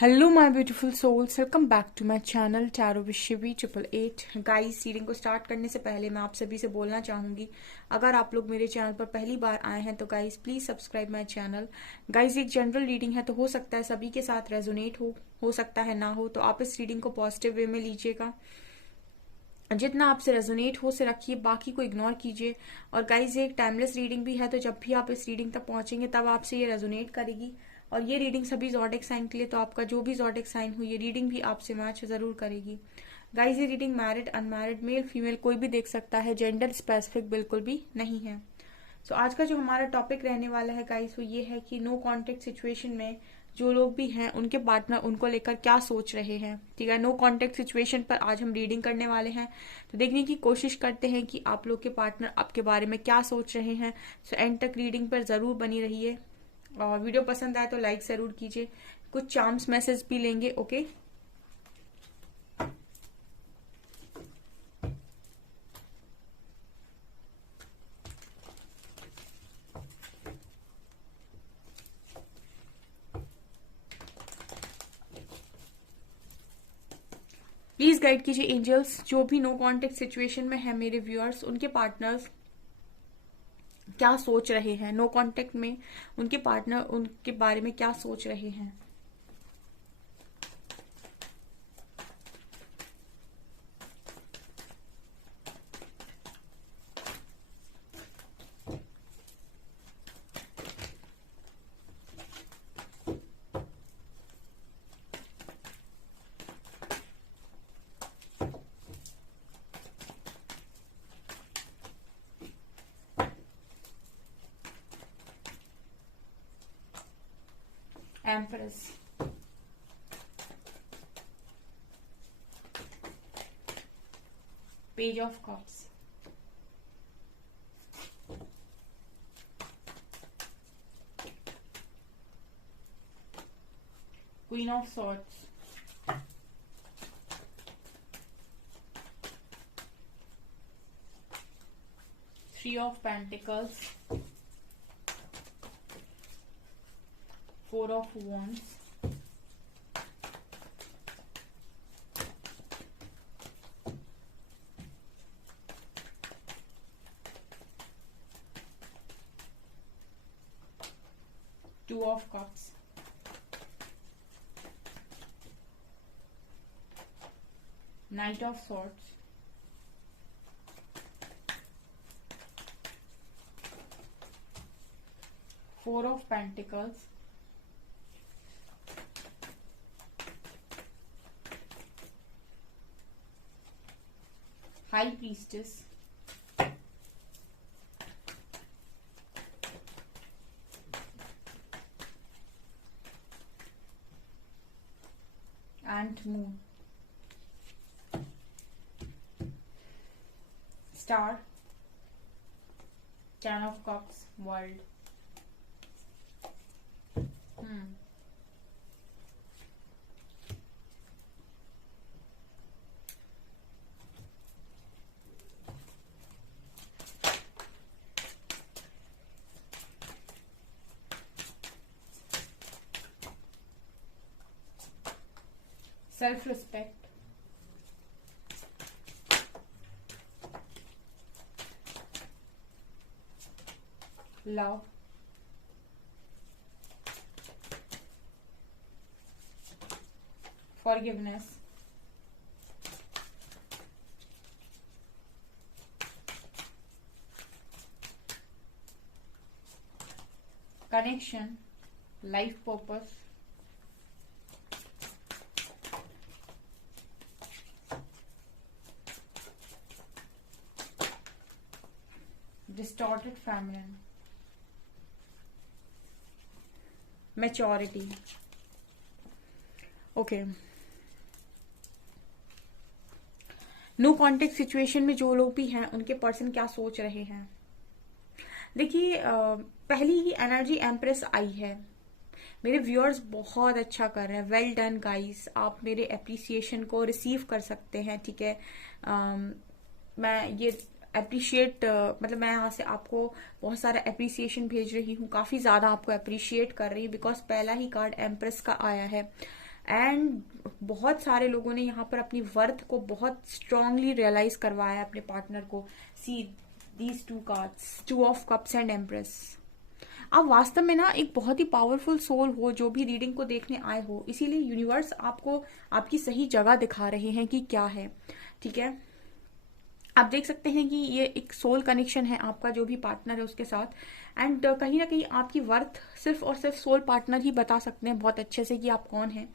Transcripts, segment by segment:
Hello my beautiful souls, welcome back to my channel tarot Vishvi 888। Guys, reading को start करने से पहले मैं आप सभी से बोलना चाहूंगी, अगर आप लोग मेरे चैनल पर पहली बार आए हैं तो guys please subscribe my channel. Guys, एक जनरल रीडिंग है तो हो सकता है सभी के साथ रेजोनेट हो सकता है ना हो, तो आप इस रीडिंग को पॉजिटिव वे में लीजिएगा। जितना आपसे रेजोनेट हो से रखिए, बाकी को इग्नोर कीजिए। और गाइज, ये एक टाइमलेस रीडिंग भी है, तो जब भी आप इस रीडिंग तक पहुंचेंगे तब आपसे ये रेजोनेट करेगी। और ये रीडिंग सभी ज़ोडिक साइन के लिए, तो आपका जो भी ज़ोडिक साइन हो ये रीडिंग भी आपसे मैच जरूर करेगी। गाइज, ये reading married unmarried male female कोई भी देख सकता है, जेंडर स्पेसिफिक बिल्कुल भी नहीं है। सो आज का जो हमारा टॉपिक रहने वाला है गाइस, वो ये है कि नो कॉन्टेक्ट सिचुएशन में जो लोग भी हैं उनके पार्टनर उनको लेकर क्या सोच रहे हैं। ठीक है, नो कॉन्टेक्ट सिचुएशन पर आज हम रीडिंग करने वाले हैं, तो देखने की कोशिश करते हैं कि आप लोग के पार्टनर आपके बारे में क्या सोच रहे हैं। सो एंड तक रीडिंग पर जरूर बनी रहिए, और वीडियो पसंद आए तो लाइक जरूर कीजिए। कुछ चार्म्स मैसेज भी लेंगे, ओके। प्लीज गाइड कीजिए एंजल्स, जो भी नो कॉन्टेक्ट सिचुएशन में है मेरे व्यूअर्स, उनके पार्टनर्स क्या सोच रहे हैं। नो कांटेक्ट में उनके पार्टनर उनके बारे में क्या सोच रहे हैं। Empress, page of cups, queen of swords, three of pentacles, four of wands, two of cups, knight of swords, four of pentacles, high priestess, and moon, star, ten of cups, world. Self respect, love, forgiveness, connection, life purpose, distorted feminine, maturity। Okay, no contact situation में जो लोग भी हैं उनके person क्या सोच रहे हैं। देखिए, पहली ही एनर्जी एम्प्रेस आई है। मेरे व्यूअर्स बहुत अच्छा कर रहे हैं, वेल डन गाइस। आप मेरे अप्रिसिएशन को रिसीव कर सकते हैं, ठीक है। मैं ये अप्रिशिएट मतलब मैं यहाँ से आपको बहुत सारा अप्रिसिएशन भेज रही हूँ, काफी ज्यादा आपको अप्रिशिएट कर रही हूँ, बिकॉज पहला ही कार्ड एम्प्रेस का आया है। एंड बहुत सारे लोगों ने यहाँ पर अपनी वर्थ को बहुत स्ट्रांगली रियलाइज करवाया है अपने पार्टनर को। See these two cards, to of cups and empress. आप वास्तव में ना एक बहुत ही पावरफुल सोल हो जो भी रीडिंग को देखने आए हो, इसीलिए यूनिवर्स आपको आपकी सही जगह दिखा रहे हैं कि क्या है। ठीक है, आप देख सकते हैं कि ये एक सोल कनेक्शन है आपका जो भी पार्टनर है उसके साथ। एंड कहीं ना कहीं आपकी वर्थ सिर्फ और सिर्फ सोल पार्टनर ही बता सकते हैं बहुत अच्छे से कि आप कौन हैं।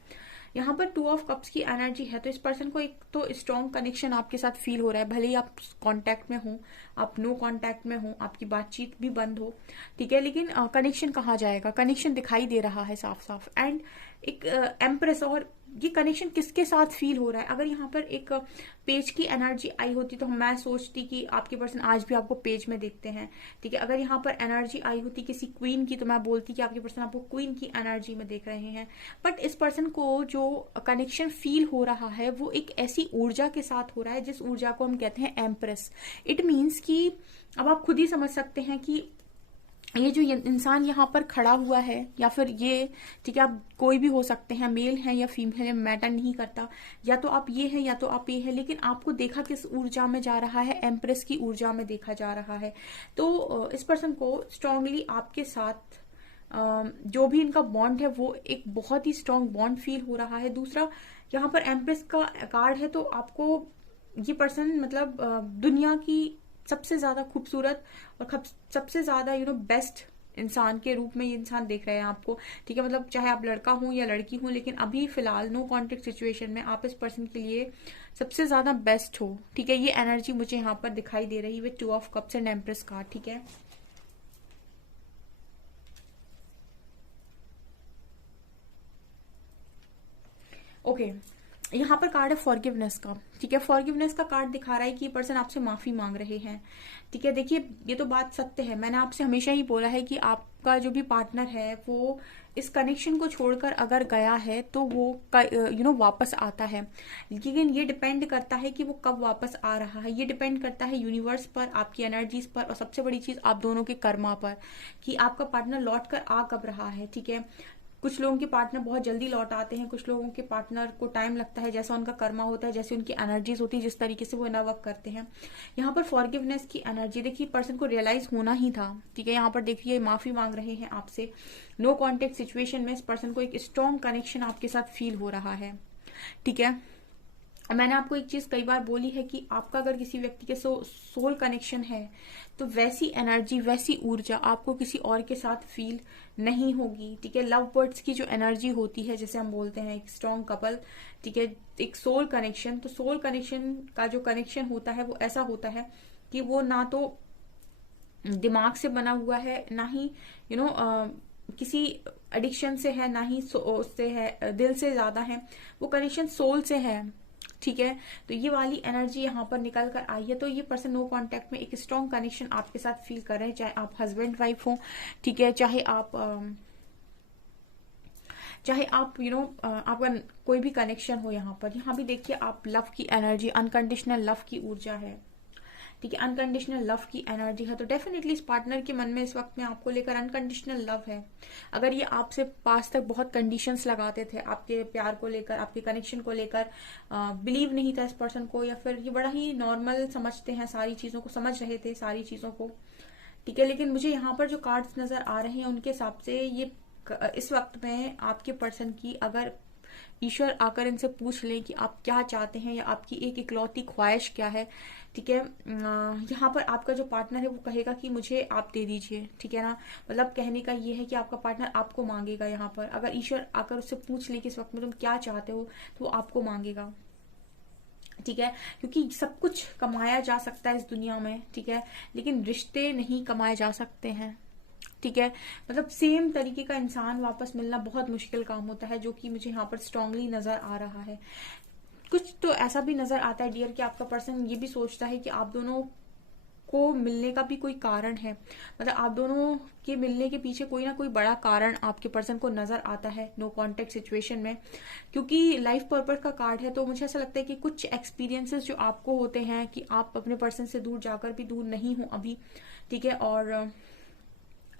यहाँ पर 2 ऑफ कप्स की एनर्जी है, तो इस पर्सन को एक तो स्ट्रॉन्ग कनेक्शन आपके साथ फील हो रहा है, भले ही आप कांटेक्ट में हो, आप नो कांटेक्ट में हो, आपकी बातचीत भी बंद हो। ठीक है, लेकिन कनेक्शन कहाँ जाएगा, कनेक्शन दिखाई दे रहा है साफ साफ। एंड एक एम्प्रेस, और ये कनेक्शन किसके साथ फील हो रहा है। अगर यहाँ पर एक पेज की एनर्जी आई होती तो मैं सोचती कि आपके पर्सन आज भी आपको पेज में देखते हैं। ठीक है, अगर यहाँ पर एनर्जी आई होती किसी क्वीन की तो मैं बोलती कि आपके पर्सन आपको क्वीन की एनर्जी में देख रहे हैं। बट इस पर्सन को जो कनेक्शन फील हो रहा है वो एक ऐसी ऊर्जा के साथ हो रहा है जिस ऊर्जा को हम कहते हैं एम्प्रेस। इट मीन्स कि अब आप खुद ही समझ सकते हैं कि ये जो इंसान यहाँ पर खड़ा हुआ है, या फिर ये, ठीक है, आप कोई भी हो सकते हैं, मेल हैं या फीमेल है, मैटर नहीं करता, या तो आप ये हैं या तो आप ये हैं, लेकिन आपको देखा किस ऊर्जा में जा रहा है, एम्प्रेस की ऊर्जा में देखा जा रहा है। तो इस पर्सन को स्ट्रांगली आपके साथ जो भी इनका बॉन्ड है वो एक बहुत ही स्ट्रांग बॉन्ड फील हो रहा है। दूसरा, यहाँ पर एम्प्रेस का कार्ड है, तो आपको ये पर्सन मतलब दुनिया की सबसे ज्यादा खूबसूरत और सबसे ज्यादा बेस्ट इंसान के रूप में ये इंसान देख रहे हैं आपको। ठीक है, मतलब चाहे आप लड़का हो या लड़की हो, लेकिन अभी फिलहाल नो कॉन्टेक्ट सिचुएशन में आप इस पर्सन के लिए सबसे ज्यादा बेस्ट हो। ठीक है, ये एनर्जी मुझे यहाँ पर दिखाई दे रही है with 2 of cups and empress card. ठीक है, ओके, यहाँ पर कार्ड है फॉरगिवनेस का। ठीक है, फॉरगिवनेस का कार्ड दिखा रहा है कि ये पर्सन आपसे माफी मांग रहे हैं। ठीक है, देखिए ये तो बात सत्य है, मैंने आपसे हमेशा ही बोला है कि आपका जो भी पार्टनर है वो इस कनेक्शन को छोड़कर अगर गया है तो वो वापस आता है। लेकिन ये डिपेंड करता है कि वो कब वापस आ रहा है, ये डिपेंड करता है यूनिवर्स पर, आपकी एनर्जीज पर, और सबसे बड़ी चीज आप दोनों के कर्मा पर कि आपका पार्टनर लौट कर आ कब रहा है। ठीक है, कुछ लोगों के पार्टनर बहुत जल्दी लौट आते हैं, कुछ लोगों के पार्टनर को टाइम लगता है, जैसा उनका कर्मा होता है, जैसे उनकी एनर्जीज होती है, जिस तरीके से वो वर्क करते हैं। यहाँ पर फॉरगिवनेस की एनर्जी देखिए, पर्सन को रियलाइज होना ही था। ठीक है, यहाँ पर देखिए माफी मांग रहे हैं आपसे। नो कॉन्टेक्ट सिचुएशन में इस पर्सन को एक स्ट्रॉन्ग कनेक्शन आपके साथ फील हो रहा है। ठीक है, मैंने आपको एक चीज कई बार बोली है कि आपका अगर किसी व्यक्ति के सोल कनेक्शन है तो वैसी एनर्जी, वैसी ऊर्जा आपको किसी और के साथ फील नहीं होगी। ठीक है, लव बर्ड्स की जो एनर्जी होती है, जैसे हम बोलते हैं एक स्ट्रॉन्ग कपल, ठीक है, एक सोल कनेक्शन, तो सोल कनेक्शन का जो कनेक्शन होता है वो ऐसा होता है कि वो ना तो दिमाग से बना हुआ है, ना ही किसी एडिक्शन से है, ना ही उससे है, दिल से ज्यादा है, वो कनेक्शन सोल से है। ठीक है, तो ये वाली एनर्जी यहाँ पर निकल कर आई है। तो ये पर्सन नो कांटेक्ट में एक स्ट्रॉन्ग कनेक्शन आपके साथ फील कर रहे हैं, चाहे आप हस्बैंड वाइफ हो, ठीक है, चाहे आप आपका कोई भी कनेक्शन हो। यहाँ भी देखिए आप लव की एनर्जी, अनकंडीशनल लव की ऊर्जा है। ठीक है, अनकंडीशनल लव की एनर्जी है, तो डेफिनेटली इस पार्टनर के मन में इस वक्त में आपको लेकर अनकंडीशनल लव है। अगर ये आपसे पास तक बहुत कंडीशंस लगाते थे आपके प्यार को लेकर, आपके कनेक्शन को लेकर, बिलीव नहीं था इस पर्सन को, या फिर ये बड़ा ही नॉर्मल समझते हैं, सारी चीजों को समझ रहे थे, सारी चीजों को। ठीक है, लेकिन मुझे यहाँ पर जो कार्ड्स नजर आ रहे हैं उनके हिसाब से ये इस वक्त में आपके पर्सन की, अगर ईश्वर आकर इनसे पूछ लें कि आप क्या चाहते हैं या आपकी एक इकलौती ख्वाहिश क्या है, ठीक है, यहाँ पर आपका जो पार्टनर है वो कहेगा कि मुझे आप दे दीजिए। ठीक है ना, मतलब कहने का ये है कि आपका पार्टनर आपको मांगेगा। यहाँ पर अगर ईश्वर आकर उससे पूछ ले कि इस वक्त में तुम क्या चाहते हो, तो वो आपको मांगेगा। ठीक है, क्योंकि सब कुछ कमाया जा सकता है इस दुनिया में, ठीक है, लेकिन रिश्ते नहीं कमाए जा सकते हैं। ठीक है, मतलब सेम तरीके का इंसान वापस मिलना बहुत मुश्किल काम होता है, जो कि मुझे यहाँ पर स्ट्रांगली नजर आ रहा है। कुछ तो ऐसा भी नजर आता है डियर कि आपका पर्सन ये भी सोचता है कि आप दोनों को मिलने का भी कोई कारण है, मतलब आप दोनों के मिलने के पीछे कोई ना कोई बड़ा कारण आपके पर्सन को नजर आता है नो कॉन्टेक्ट सिचुएशन में। क्योंकि लाइफ पर्पस का कार्ड है, तो मुझे ऐसा लगता है कि कुछ एक्सपीरियंसेस जो आपको होते हैं कि आप अपने पर्सन से दूर जाकर भी दूर नहीं हो अभी। ठीक है, और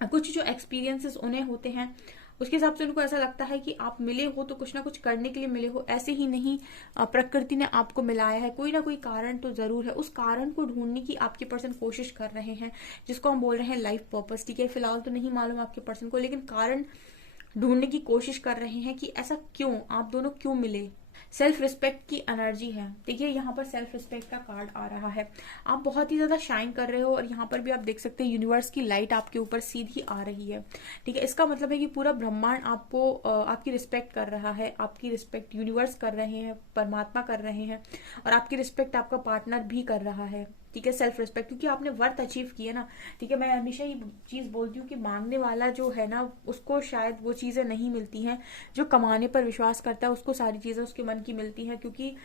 कुछ जो एक्सपीरियंसेस उन्हें होते हैं उसके हिसाब से उनको ऐसा लगता है कि आप मिले हो तो कुछ ना कुछ करने के लिए मिले हो, ऐसे ही नहीं प्रकृति ने आपको मिलाया है, कोई ना कोई कारण तो जरूर है। उस कारण को ढूंढने की आपके पर्सन कोशिश कर रहे हैं, जिसको हम बोल रहे हैं लाइफ पर्पस। ठीक है, फिलहाल तो नहीं मालूम आपके पर्सन को, लेकिन कारण ढूंढने की कोशिश कर रहे हैं कि ऐसा क्यों, आप दोनों क्यों मिले। सेल्फ रिस्पेक्ट की एनर्जी है। देखिए यहाँ पर सेल्फ रिस्पेक्ट का कार्ड आ रहा है, आप बहुत ही ज्यादा शाइन कर रहे हो, और यहाँ पर भी आप देख सकते हैं यूनिवर्स की लाइट आपके ऊपर सीधी आ रही है। ठीक है, इसका मतलब है कि पूरा ब्रह्मांड आपको आपकी रिस्पेक्ट कर रहा है, आपकी रिस्पेक्ट यूनिवर्स कर रहे हैं, परमात्मा कर रहे हैं, और आपकी रिस्पेक्ट आपका पार्टनर भी कर रहा है। ठीक है, सेल्फ रिस्पेक्ट, क्योंकि आपने वर्थ अचीव किया ना। ठीक है, मैं हमेशा ये चीज बोलती हूँ कि मांगने वाला जो है ना, उसको शायद वो चीजें नहीं मिलती हैं, जो कमाने पर विश्वास करता है उसको सारी चीजें उसके मन की मिलती हैं, क्योंकि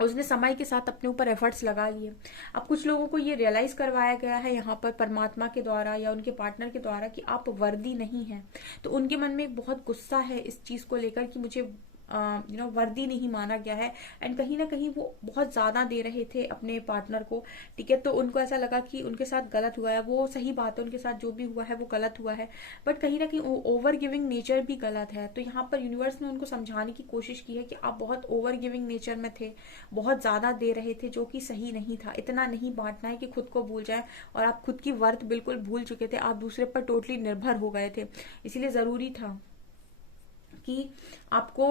उसने समय के साथ अपने ऊपर एफर्ट्स लगा लिए। अब कुछ लोगों को ये रियलाइज करवाया गया है यहाँ पर परमात्मा के द्वारा या उनके पार्टनर के द्वारा कि आप वर्दी नहीं हैं, तो उनके मन में एक बहुत गुस्सा है इस चीज को लेकर कि मुझे वर्दी नहीं माना गया है, एंड कहीं ना कहीं वो बहुत ज्यादा दे रहे थे अपने पार्टनर को। ठीक है, तो उनको ऐसा लगा कि उनके साथ गलत हुआ है, वो सही बात है, उनके साथ जो भी हुआ है वो गलत हुआ है, बट कहीं ना कहीं ओवर गिविंग नेचर भी गलत है। तो यहाँ पर यूनिवर्स ने उनको समझाने की कोशिश की है कि आप बहुत ओवर गिविंग नेचर में थे, बहुत ज्यादा दे रहे थे, जो कि सही नहीं था। इतना नहीं बांटना है कि खुद को भूल जाए, और आप खुद की वर्थ बिल्कुल भूल चुके थे, आप दूसरे पर टोटली निर्भर हो गए थे। इसीलिए जरूरी था कि आपको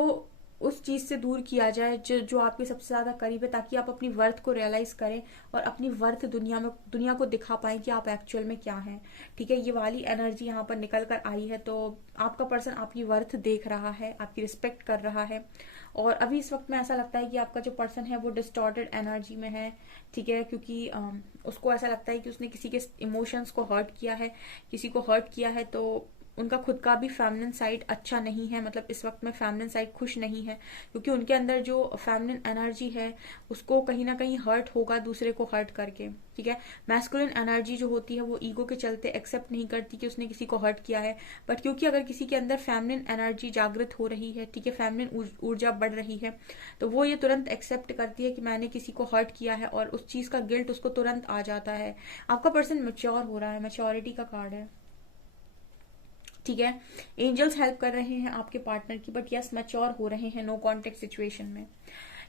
उस चीज से दूर किया जाए जो आपके सबसे ज्यादा करीब है, ताकि आप अपनी वर्थ को रियलाइज करें और अपनी वर्थ दुनिया को दिखा पाएं कि आप एक्चुअल में क्या हैं। ठीक है, ये वाली एनर्जी यहाँ पर निकल कर आई है। तो आपका पर्सन आपकी वर्थ देख रहा है, आपकी रिस्पेक्ट कर रहा है, और अभी इस वक्त में ऐसा लगता है कि आपका जो पर्सन है वो डिस्टॉर्टेड एनर्जी में है। ठीक है, क्योंकि उसको ऐसा लगता है कि उसने किसी के इमोशंस को हर्ट किया है, किसी को हर्ट किया है, तो उनका खुद का भी फेमिनिन साइड अच्छा नहीं है, मतलब इस वक्त में फेमिनिन साइड खुश नहीं है, क्योंकि उनके अंदर जो फेमिनिन एनर्जी है उसको कहीं ना कहीं हर्ट होगा दूसरे को हर्ट करके। ठीक है, मैस्कुलिन एनर्जी जो होती है वो ईगो के चलते एक्सेप्ट नहीं करती कि उसने किसी को हर्ट किया है, बट क्योंकि अगर किसी के अंदर फेमिनिन एनर्जी जागृत हो रही है, ठीक है, फेमिनिन ऊर्जा बढ़ रही है, तो वो ये तुरंत एक्सेप्ट करती है कि मैंने किसी को हर्ट किया है, और उस चीज का गिल्ट उसको तुरंत आ जाता है। आपका पर्सन मैच्योर हो रहा है, मैच्योरिटी का कार्ड है। ठीक है, एंजल्स हेल्प कर रहे हैं आपके पार्टनर की, बट यस मैच्योर हो रहे हैं नो कॉन्टेक्ट सिचुएशन में।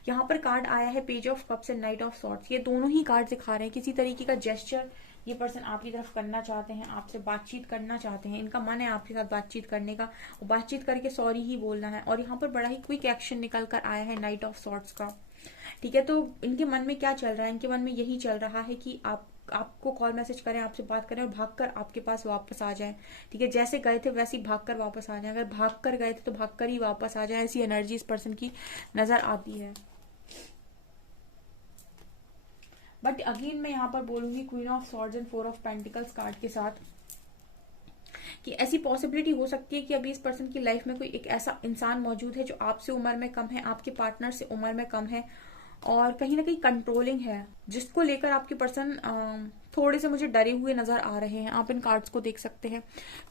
यहाँ पर कार्ड आया है page of cups and night of swords, ये दोनों ही कार्ड दिखा रहे हैं किसी तरीके का जेस्चर ये पर्सन आपकी तरफ करना चाहते हैं, आपसे बातचीत करना चाहते हैं, इनका मन है आपके साथ बातचीत करने का, बातचीत करके सॉरी ही बोलना है। और यहाँ पर बड़ा ही क्विक एक्शन निकल कर आया है नाइट ऑफ सॉर्ड्स का। ठीक है, तो इनके मन में क्या चल रहा है, इनके मन में यही चल रहा है कि आपको कॉल मैसेज करें, आपसे बात करें और भागकर आपके पास वापस आ जाएं। ठीक है, जैसे गए थे वैसे ही भागकर वापस आ जाएं, अगर भागकर गए थे तो भागकर ही वापस आ जाएं, ऐसी एनर्जी इस पर्सन की नजर आती है। बट अगेन मैं यहाँ पर बोलूंगी queen of swords and four of pentacles card के साथ कि ऐसी पॉसिबिलिटी हो सकती है कि अभी इस पर्सन की लाइफ में कोई एक ऐसा इंसान मौजूद है जो आपसे उम्र में कम है, आपके पार्टनर से उम्र में कम है, और कहीं ना कहीं कंट्रोलिंग है, जिसको लेकर आपके पर्सन थोड़े से मुझे डरे हुए नजर आ रहे हैं। आप इन कार्ड्स को देख सकते हैं,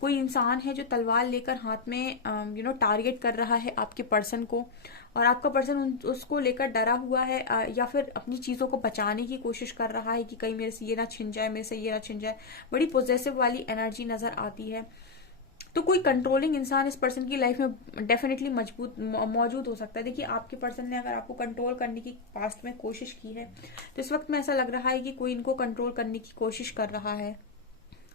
कोई इंसान है जो तलवार लेकर हाथ में टारगेट कर रहा है आपके पर्सन को, और आपका पर्सन उसको लेकर डरा हुआ है, या फिर अपनी चीजों को बचाने की कोशिश कर रहा है कि कहीं मेरे से ये ना छिन जाए, मेरे से ये ना छिन जाए। बड़ी पॉजिटिव वाली एनर्जी नजर आती है। तो कोई कंट्रोलिंग इंसान इस पर्सन की लाइफ में डेफिनेटली मौजूद हो सकता है। देखिए आपके पर्सन ने अगर आपको कंट्रोल करने की पास्ट में कोशिश की है, तो इस वक्त में ऐसा लग रहा है कि कोई इनको कंट्रोल करने की कोशिश कर रहा है।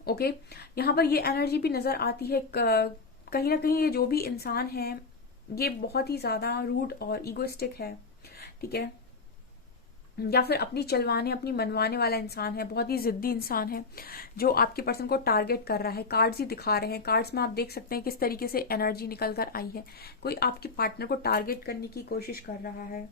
ओके, यहाँ पर ये एनर्जी भी नजर आती है, कहीं ना कहीं ये जो भी इंसान है ये बहुत ही ज्यादा रूड और ईगोइस्टिक है। ठीक है, या फिर अपनी चलवाने अपनी मनवाने वाला इंसान है, बहुत ही जिद्दी इंसान है जो आपके पर्सन को टारगेट कर रहा है। कार्ड्स ही दिखा रहे हैं, कार्ड्स में आप देख सकते हैं किस तरीके से एनर्जी निकल कर आई है। कोई आपके पार्टनर को टारगेट करने की कोशिश कर रहा है,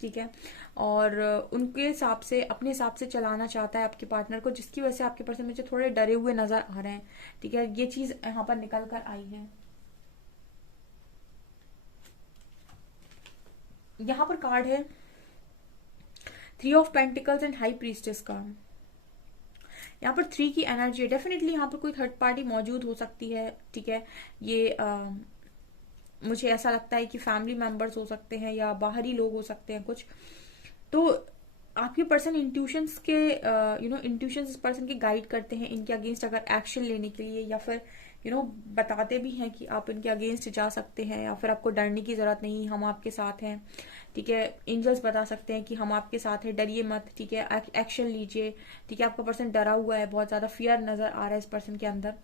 ठीक है, और उनके हिसाब से अपने हिसाब से चलाना चाहता है आपके पार्टनर को, जिसकी वजह से आपके पर्सन मुझे थोड़े डरे हुए नजर आ रहे हैं। ठीक है, ये चीज यहाँ पर निकल कर आई है। यहाँ पर कार्ड है 3 of pentacles and high priestess का। यहाँ पर 3 की एनर्जी है, डेफिनेटली यहाँ पर कोई थर्ड पार्टी मौजूद हो सकती है। ठीक है, ये मुझे ऐसा लगता है कि फैमिली मेंबर्स हो सकते हैं या बाहरी लोग हो सकते हैं कुछ। तो आपके पर्सन इंट्यूशंस के इंट्यूशंस इस पर्सन के गाइड करते हैं इनके अगेंस्ट अगर एक्शन लेने के लिए, या फिर बताते भी हैं कि आप इनके अगेंस्ट जा सकते हैं, या फिर आपको डरने की जरूरत नहीं, हम आपके साथ हैं। ठीक है, एंजल्स बता सकते हैं कि हम आपके साथ हैं, डरिए मत। ठीक है, एक्शन लीजिए। ठीक है, आपका पर्सन डरा हुआ है, बहुत ज्यादा फियर नजर आ रहा है इस पर्सन के अंदर।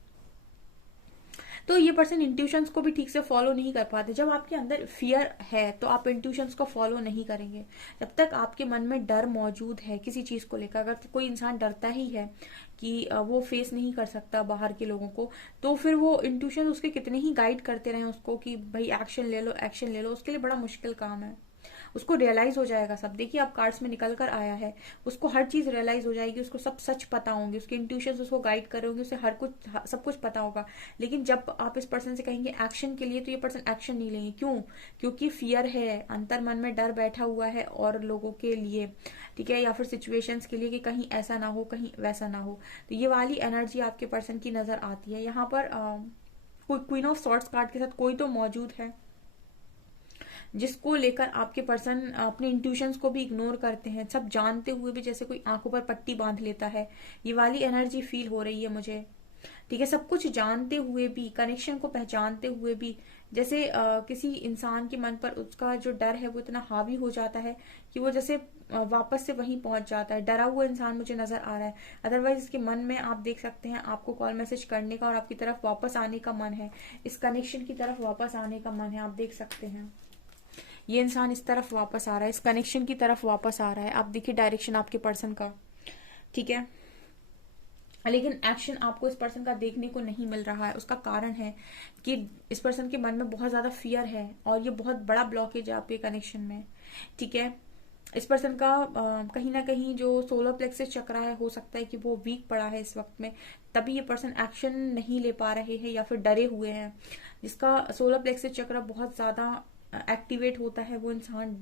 तो ये पर्सन इंट्यूशंस को भी ठीक से फॉलो नहीं कर पाते। जब आपके अंदर फियर है तो आप इंट्यूशंस को फॉलो नहीं करेंगे। जब तक आपके मन में डर मौजूद है किसी चीज को लेकर, अगर कोई इंसान डरता ही है कि वो फेस नहीं कर सकता बाहर के लोगों को, तो फिर वो इंट्यूशन उसके कितने ही गाइड करते रहे उसको कि भाई एक्शन ले लो, एक्शन ले लो, उसके लिए बड़ा मुश्किल काम है। उसको रियलाइज हो जाएगा सब। देखिए, अब कार्ड्स में निकल कर आया है, उसको हर चीज रियलाइज हो जाएगी, उसको सब सच पता होंगे, उसके इंट्यूशंस उसको गाइड कर रहे होंगे, उसे हर कुछ सब कुछ पता होगा। लेकिन जब आप इस पर्सन से कहेंगे एक्शन के लिए, तो ये पर्सन एक्शन नहीं लेंगे। क्यों? क्योंकि फियर है, अंतर मन में डर बैठा हुआ है और लोगों के लिए, ठीक है, या फिर सिचुएशंस के लिए कि कहीं ऐसा ना हो, कहीं वैसा ना हो। तो ये वाली एनर्जी आपके पर्सन की नजर आती है यहाँ पर। क्वीन ऑफ सॉर्ड्स कार्ड के साथ कोई तो मौजूद है जिसको लेकर आपके पर्सन अपने इंट्यूशंस को भी इग्नोर करते हैं, सब जानते हुए भी, जैसे कोई आंखों पर पट्टी बांध लेता है। ये वाली एनर्जी फील हो रही है मुझे। ठीक है, सब कुछ जानते हुए भी, कनेक्शन को पहचानते हुए भी, जैसे किसी इंसान के मन पर उसका जो डर है वो इतना हावी हो जाता है कि वो जैसे वापस से वहीं पहुंच जाता है। डरा हुआ इंसान मुझे नजर आ रहा है। अदरवाइज इसके मन में आप देख सकते हैं आपको कॉल मैसेज करने का और आपकी तरफ वापस आने का मन है, इस कनेक्शन की तरफ वापस आने का मन है। आप देख सकते हैं ये इंसान इस तरफ वापस आ रहा है, इस कनेक्शन की तरफ वापस आ रहा है। आप देखिए डायरेक्शन आपके पर्सन का। ठीक है, लेकिन एक्शन आपको इस पर्सन का देखने को नहीं मिल रहा है। उसका कारण है कि इस पर्सन के मन में बहुत ज्यादा फियर है और ये बहुत बड़ा ब्लॉकेज है आपके कनेक्शन में। ठीक है, इस पर्सन का कहीं ना कहीं जो सोलर प्लेक्सस चक्र है, हो सकता है कि वो वीक पड़ा है इस वक्त में, तभी ये पर्सन एक्शन नहीं ले पा रहे हैं या फिर डरे हुए हैं। जिसका सोलर प्लेक्सस चक्र बहुत ज्यादा एक्टिवेट होता है वो इंसान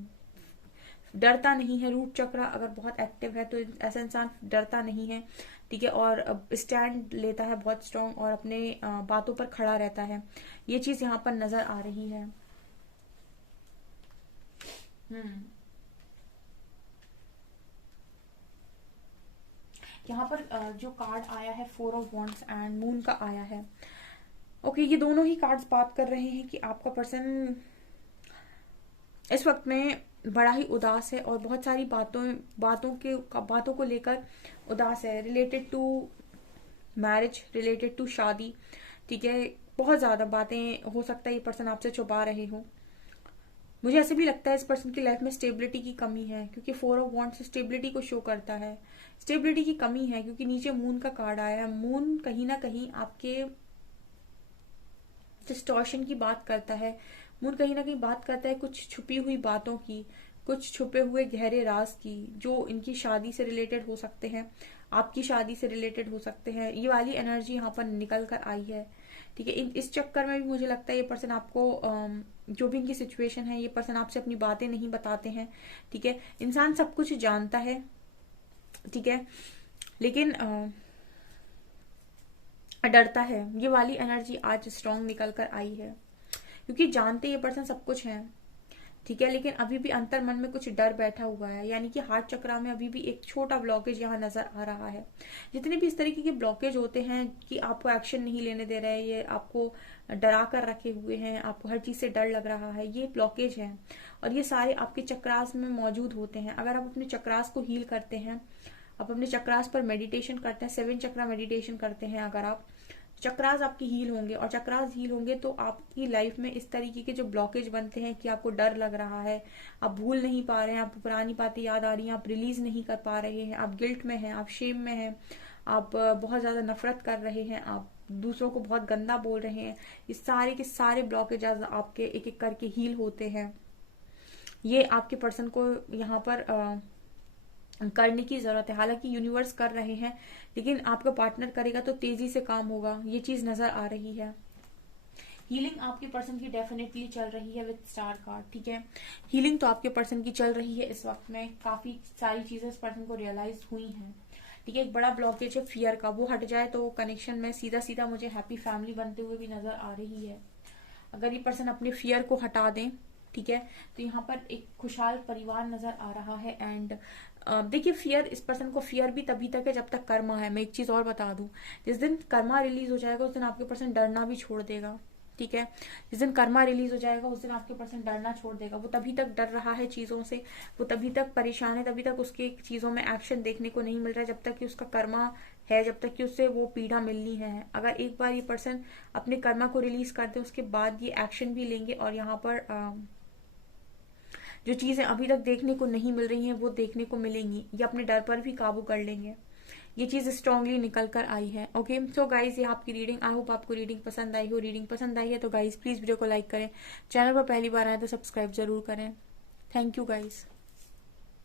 डरता नहीं है। रूट चक्र अगर बहुत एक्टिव है तो ऐसा इंसान डरता नहीं है। ठीक है, और स्टैंड लेता है बहुत स्ट्रांग और अपने बातों पर खड़ा रहता है। ये चीज यहाँ पर नजर आ रही है। यहाँ पर जो कार्ड आया है 4 ऑफ वॉन्ड्स एंड मून का आया है। ओके, ये दोनों ही कार्ड्स बात कर रहे हैं कि आपका पर्सन इस वक्त में बड़ा ही उदास है और बहुत सारी बातों को लेकर उदास है, related to marriage, related to शादी। ठीक है, बहुत ज्यादा बातें हो सकता है ये पर्सन आपसे छुपा रहे हो। मुझे ऐसे भी लगता है इस पर्सन की लाइफ में स्टेबिलिटी की कमी है, क्योंकि 4 ऑफ वॉन्ड्स स्टेबिलिटी को शो करता है। स्टेबिलिटी की कमी है क्योंकि नीचे मून का कार्ड आया है। मून कहीं ना कहीं आपके डिस्टॉर्शन की बात करता है। मून कहीं ना कहीं बात करता है कुछ छुपी हुई बातों की, कुछ छुपे हुए गहरे राज की, जो इनकी शादी से रिलेटेड हो सकते हैं, आपकी शादी से रिलेटेड हो सकते हैं। ये वाली एनर्जी यहाँ पर निकल कर आई है। ठीक है, इस चक्कर में भी मुझे लगता है ये पर्सन आपको जो भी इनकी सिचुएशन है, ये पर्सन आपसे अपनी बातें नहीं बताते हैं। ठीक है, इंसान सब कुछ जानता है। ठीक है, लेकिन डरता है। ये वाली एनर्जी आज स्ट्रांग निकल कर आई है क्योंकि जानते ये पर्सन सब कुछ है। ठीक है, लेकिन अभी भी अंतर मन में कुछ डर बैठा हुआ है, यानी कि हार्ट चक्रा में अभी भी एक छोटा ब्लॉकेज यहाँ नजर आ रहा है। जितने भी इस तरीके के ब्लॉकेज होते हैं कि आपको एक्शन नहीं लेने दे रहे हैं, ये आपको डरा कर रखे हुए हैं, आपको हर चीज से डर लग रहा है, ये ब्लॉकेज है और ये सारे आपके चक्रास में मौजूद होते हैं। अगर आप अपने चक्रास को हील करते हैं, आप अपने चक्रास पर मेडिटेशन करते हैं, 7 चक्रा मेडिटेशन करते हैं, अगर आप चक्रास आपकी हील होंगे और चक्रास हील होंगे तो आपकी लाइफ में इस तरीके के जो ब्लॉकेज बनते हैं कि आपको डर लग रहा है, आप भूल नहीं पा रहे हैं, आपको पुरानी बातें याद आ रही हैं, आप रिलीज नहीं कर पा रहे हैं, आप गिल्ट में हैं, आप शेम में हैं, आप बहुत ज्यादा नफरत कर रहे हैं, आप दूसरों को बहुत गंदा बोल रहे हैं, ये सारे के सारे ब्लॉकेज आपके एक एक करके हील होते हैं। ये आपके पर्सन को यहाँ पर करने की जरूरत है। हालांकि यूनिवर्स कर रहे हैं, लेकिन आपका पार्टनर करेगा तो तेजी से काम होगा, ये चीज नजर आ रही है। हीलिंग आपके पर्सन की डेफिनेटली चल रही है विद स्टार कार्ड। ठीक है, हीलिंग तो आपके पर्सन की चल रही है इस वक्त में। काफी सारी चीजें इस पर्सन को रियलाइज हुई हैं। ठीक है, एक बड़ा ब्लॉकेज है फियर का, वो हट जाए तो कनेक्शन में सीधा सीधा मुझे हैप्पी फैमिली बनते हुए भी नजर आ रही है। अगर ये पर्सन अपने फियर को हटा दें, ठीक है, तो यहाँ पर एक खुशहाल परिवार नजर आ रहा है एंड देखिए फियर, इस पर्सन को फियर भी तभी तक है जब तक कर्मा है। मैं एक चीज और बता दूं, जिस दिन कर्मा रिलीज हो जाएगा उस दिन आपके पर्सन डरना भी छोड़ देगा। ठीक है, जिस दिन कर्मा रिलीज हो जाएगा उस दिन आपके पर्सन डरना छोड़ देगा। वो तभी तक डर रहा है चीजों से, वो तभी तक परेशान है, तभी तक उसके चीजों में एक्शन देखने को नहीं मिल रहा है जब तक कि उसका कर्मा है, जब तक कि उससे वो पीड़ा मिलनी है। अगर एक बार ये पर्सन अपने कर्मा को रिलीज कर दे उसके बाद ये एक्शन भी लेंगे, और यहाँ पर जो चीजें अभी तक देखने को नहीं मिल रही हैं वो देखने को मिलेंगी। ये अपने डर पर भी काबू कर लेंगे। ये चीज स्ट्रांगली निकल कर आई है। ओके, सो गाइज ये आपकी रीडिंग, आई होप आपको रीडिंग पसंद आई हो। रीडिंग पसंद आई है तो गाइज प्लीज वीडियो को लाइक करें, चैनल पर पहली बार आए तो सब्सक्राइब जरूर करें। Thank you guys.